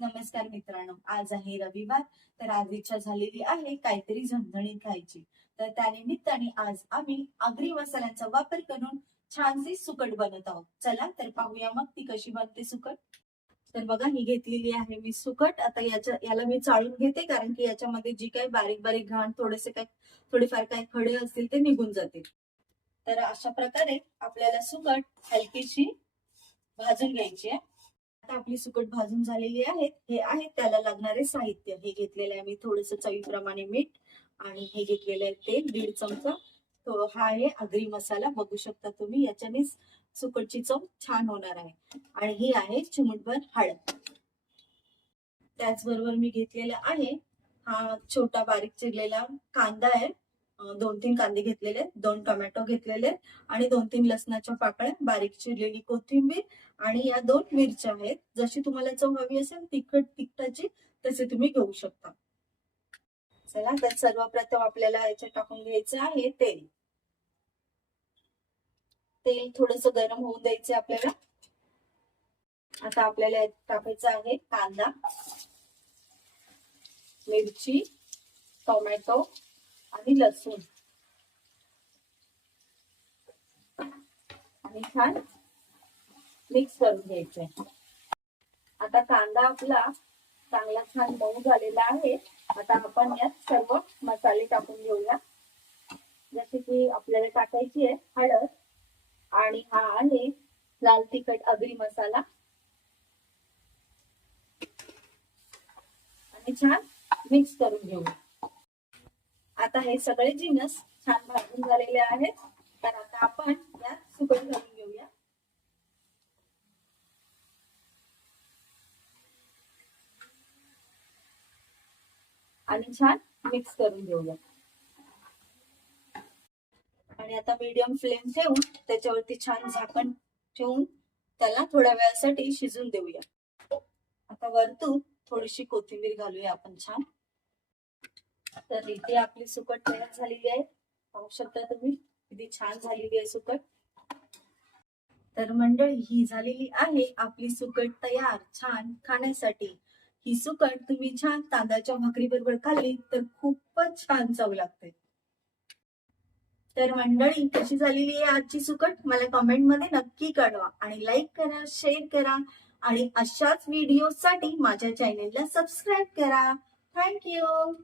नमस्कार मित्रांनो, आज आहे रविवार. तर आज इच्छा झालेली आहे काहीतरी झणझणीत खायची. तर त्यानिमित्ताने आज आम्ही आगरी मसाल्यांचा वापर करून छानशी सुकट बनवत आहोत. चला तर पाहूया मग ती कशी बनते सुकट. तर बघा, ही घेतलेली आहे मी सुकट. आता याला मी चाळून घेते, कारण की याच्यामध्ये जी काही बारीक बारीक घाण थोडेफार काही खडे असतील ते निघून जातील. तर अशा प्रकारे आपल्याला सुकट हलकीशी भाजून घ्यायची आहे. आता आपली सुकट भाजून झालेली आहे. हे आहे त्याला लागणारे साहित्य. हे घेतलेलं आहे मी थोडंसं चवीप्रमाणे मीठ, आणि हे घेतलेलं आहे तेल 1.5 चमचा. तो हा आहे आगरी मसाला, बघू शकता तुम्ही. याच्यानेच सुकटची चव छान होणार आहे. आणि ही आहे चिमूटभर हळद. त्याचबरोबर मी घेतलेला आहे हा छोटा बारीक चिरलेला कांदा आहे. 2-3 कांदे घेतलेले, 2 टोमॅटो घेतलेले, आणि 2-3 लसणाच्या पाकळ्या, बारीक चिरलेली कोथिंबीर, आणि या 2 मिरच्या आहेत. जशी तुम्हाला चव हवी असेल तिखटाची तसे तुम्ही घेऊ शकता. चला तर सर्वप्रथम आपल्याला याच्यात टाकून घ्यायचं आहे तेल. तेल थोडंसं गरम होऊन द्यायचं आपल्याला. आता आपल्याला टाकायचं आहे कांदा, मिरची, टोमॅटो आणि लसूण, आणि छान मिक्स करून घ्यायचे. आता कांदा आपला चांगला छान मऊ झालेला आहे. आता आपण यात सर्व मसाले टाकून घेऊया. जसे की आपल्याला टाकायची आहे हळद, आणि हा आहे लाल तिखट आगरी मसाला, आणि छान मिक्स करून घेऊया. आता हे सगळे जिन्नस छान भाजून झालेले आहेत. तर आता आपण यात सुकट घालून घेऊया. आणि छान मिक्स करून घेऊया. आणि आता मीडियम फ्लेम ठेवून त्याच्यावरती छान झाकण ठेवून त्याला थोड्या वेळासाठी शिजून देऊया. आता वरतून थोडीशी कोथिंबीर घालूया आपण छान. तर इथे आपली सुकट तयार झालेली आहे. पाहू शकता तुम्ही किती छान झालेली आहे सुकट. तर मंडळी, ही झालेली आहे आपली सुकट तयार छान खाण्यासाठी. ही सुकट तुम्ही छान तांदळाच्या भाकरी बरोबर खाल्ली तर खूपच छान चव लागते. तर मंडळी, कशी झालेली आहे आजची सुकट मला कमेंट मध्ये नक्की कळवा, आणि लाईक करा, शेअर करा, आणि अशाच व्हिडिओसाठी माझ्या चॅनेलला सबस्क्राईब करा. थँक्यू.